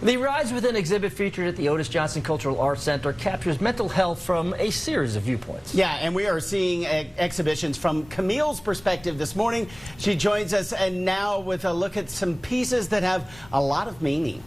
The Rise Within exhibit featured at the Otis Johnson Cultural Arts Center captures mental health from a series of viewpoints. Yeah, and we are seeing exhibitions from Camille's perspective this morning. She joins us and now with a look at some pieces that have a lot of meaning.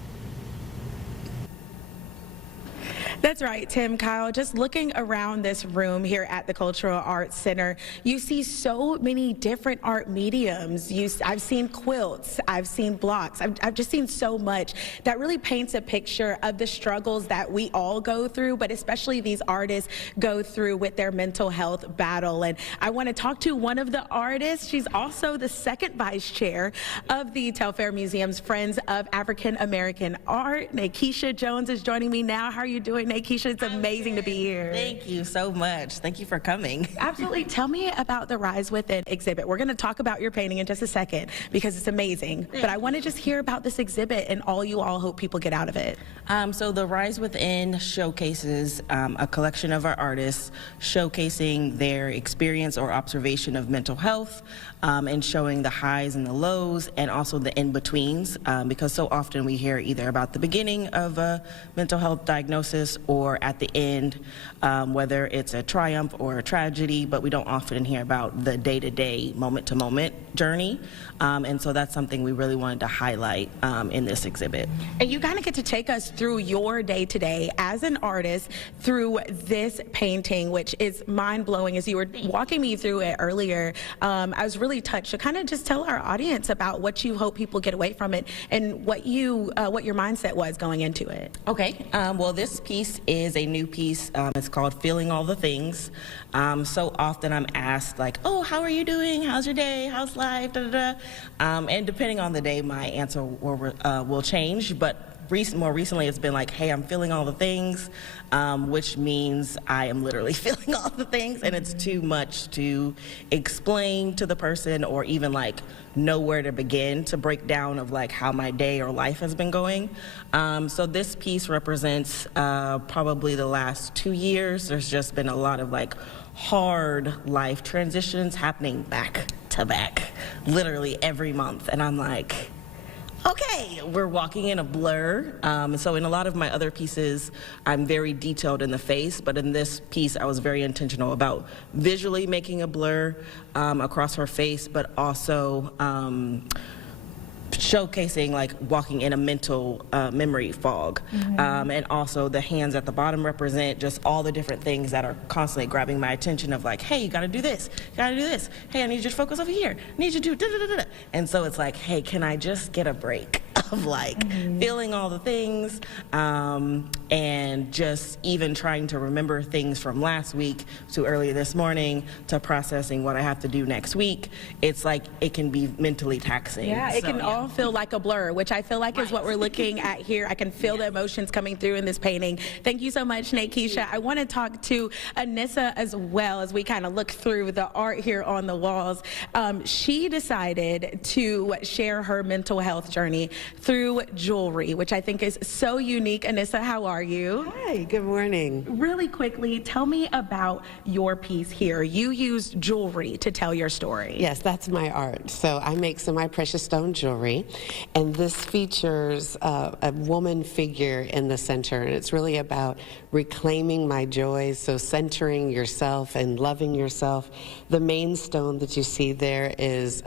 That's right, Tim, Kyle. Just looking around this room here at the Cultural Arts Center, you see so many different art mediums. I've seen quilts, I've seen blocks, I've just seen so much that really paints a picture of the struggles that we all go through, but especially these artists go through with their mental health battle. And I want to talk to one of the artists. She's also the second vice chair of the Telfair Museum's Friends of African American Art. Nakisha Jones is joining me now. How are you doing, Nakisha? It's amazing to be here. Thank you so much. Thank you for coming. Absolutely. Tell me about the Rise Within exhibit. We're going to talk about your painting in just a second because it's amazing. But I want to just hear about this exhibit and all you all hope people get out of it. So the Rise Within showcases a collection of our artists showcasing their experience or observation of mental health and showing the highs and the lows and also the in-betweens because so often we hear either about the beginning of a mental health diagnosis or at the end, whether it's a triumph or a tragedy, but we don't often hear about the day-to-day, moment-to-moment journey. And so that's something we really wanted to highlight in this exhibit. And you kind of get to take us through your day-to-day as an artist through this painting, which is mind-blowing. As you were walking me through it earlier, I was really touched. So kind of just tell our audience about what you hope people get away from it and what your mindset was going into it. Okay, well this piece is a new piece. It's called Feeling All the Things. So often I'm asked like, oh, how are you doing? How's your day? How's life? Da, da, da. And depending on the day, my answer will change. But more recently, it's been like, hey, I'm feeling all the things, which means I am literally feeling all the things, and it's too much to explain to the person or even like know where to begin to break down of like how my day or life has been going. So this piece represents probably the last 2 years. There's just been a lot of like hard life transitions happening back to back, literally every month, and I'm like, okay, we're walking in a blur. So in a lot of my other pieces, I'm very detailed in the face, but in this piece, I was very intentional about visually making a blur across her face, but also showcasing like walking in a mental memory fog. And also the hands at the bottom represent just all the different things that are constantly grabbing my attention of like, hey, you gotta do this, you gotta do this. Hey, I need you to focus over here. I need you to do da da da da. And so it's like, hey, can I just get a break of like feeling all the things and just even trying to remember things from last week to earlier this morning to processing what I have to do next week. It's like it can be mentally taxing. Yeah, it can all feel like a blur, which I feel like is what we're looking at here. I can feel the emotions coming through in this painting. Thank you so much, Nakisha. I want to talk to Anissa as well as we kind of look through the art here on the walls. She decided to share her mental health journey through jewelry, which I think is so unique. Anissa, how are you? Hi, good morning. Really quickly, tell me about your piece here. You used jewelry to tell your story. Yes, that's my art. So I make some of my precious stone jewelry, and this features a woman figure in the center, and it's really about reclaiming my joys, so centering yourself and loving yourself. The main stone that you see there is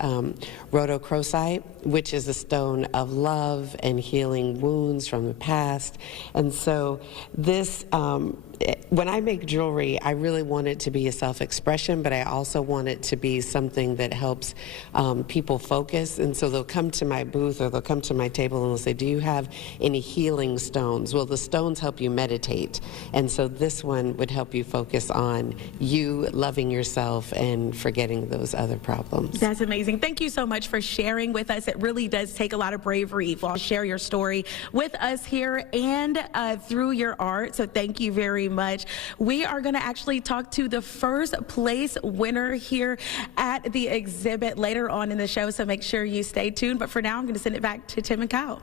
rhodochrosite, which is a stone of love and healing wounds from the past. And so this, when I make jewelry, I really want it to be a self-expression, but I also want it to be something that helps people focus. And so they'll come to my booth or they'll come to my table and they'll say, do you have any healing stones? Well, the stones help you meditate. And so this one would help you focus on you loving yourself and forgetting those other problems. That's amazing. Thank you so much for sharing with us. It really does take a lot of bravery to share your story with us here and through your art. So thank you very much. We are going to actually talk to the first place winner here at the exhibit later on in the show, so make sure you stay tuned. But for now, I'm going to send it back to Tim and Kyle.